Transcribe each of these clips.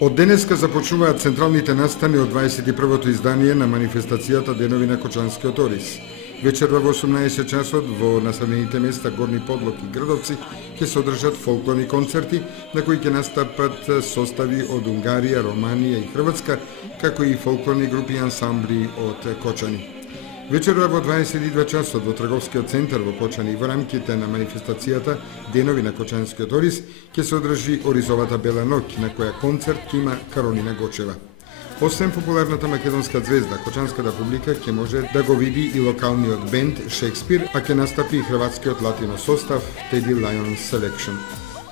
Од денеска започнуваат централните настани од 21-то издание на манифестацијата Денови на Кочанскиот ориз. Вечерва во 18 часот во населените места Горни Подлог и Грдовци ќе се одржат фолклорни концерти на кои ќе настапат состави од Унгарија, Романија и Хрватска, како и фолклорни групи и ансамбли од Кочани. Вечерва во 22 часот во трговскиот центар во Кочани во рамките на манифестацијата Денови на Кочанскиот ориз ќе се одржи Оризовата бела ноќ, на која концерт ќе има Каролина Гочева. Освен популарната македонска звезда, кочанската публика ќе може да го види и локалниот бенд Шекспир, а ќе настапи и хрватскиот латино состав Teddy Lions Selection.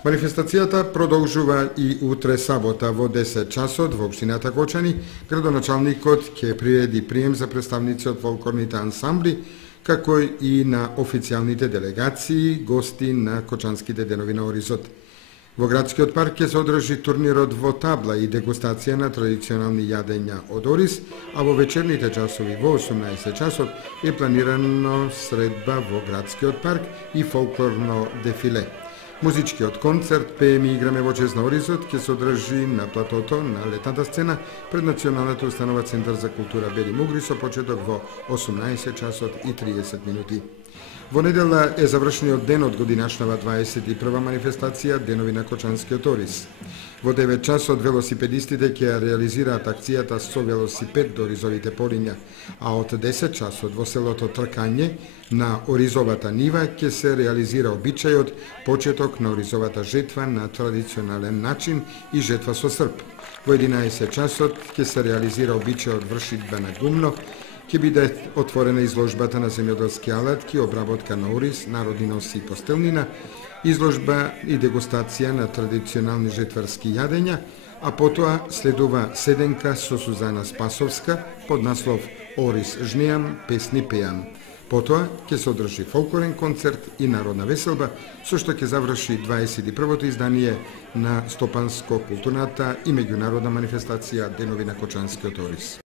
Манифестацијата продолжува и утре сабота во 10 часот во општината Кочани. Градоначалникот ќе приреди прием за представници од фолклорните ансамбли, како и на официјалните делегации, гости на Кочанските денови на Оризот. Во градскиот парк ќе се одржи турнирот во табла и дегустација на традиционални јадења од ориз, а во вечерните часови во 18 часот е планирано средба во градскиот парк и фолклорно дефиле. Музичкиот концерт "Пееме и играме во чест на Оризот" ќе се одржи на платото на летната сцена пред Националната установа Центар за култура Бели Мугри со почеток во 18 часот и 30 минути. Во недела е завршениот ден од годинашнава 21 манифестација Денови на Кочанскиот ориз. Во 9 часот велосипедистите ќе реализираат акцијата со велосипед до Оризовите полиња, а од 10 часот во селото Тркање на Оризовата нива ќе се реализира обичајот почеток на Оризовата жетва на традиционален начин и жетва со срп. Во 11 часот ќе се реализира обичајот вршитба на гумно, ќе биде отворена изложбата на земјоделски алатки, обработка на ориз, народни носи и постелнина, изложба и дегустација на традиционални жетварски јадења, а потоа следува седенка со Сузана Спасовска под наслов "Ориз жнеам, песни пеам". Потоа ќе се одржи фолклорен концерт и народна веселба, со што ќе заврши 21-то издание на стопанско-културната и меѓународна манифестација Денови на Кочанскиот ориз.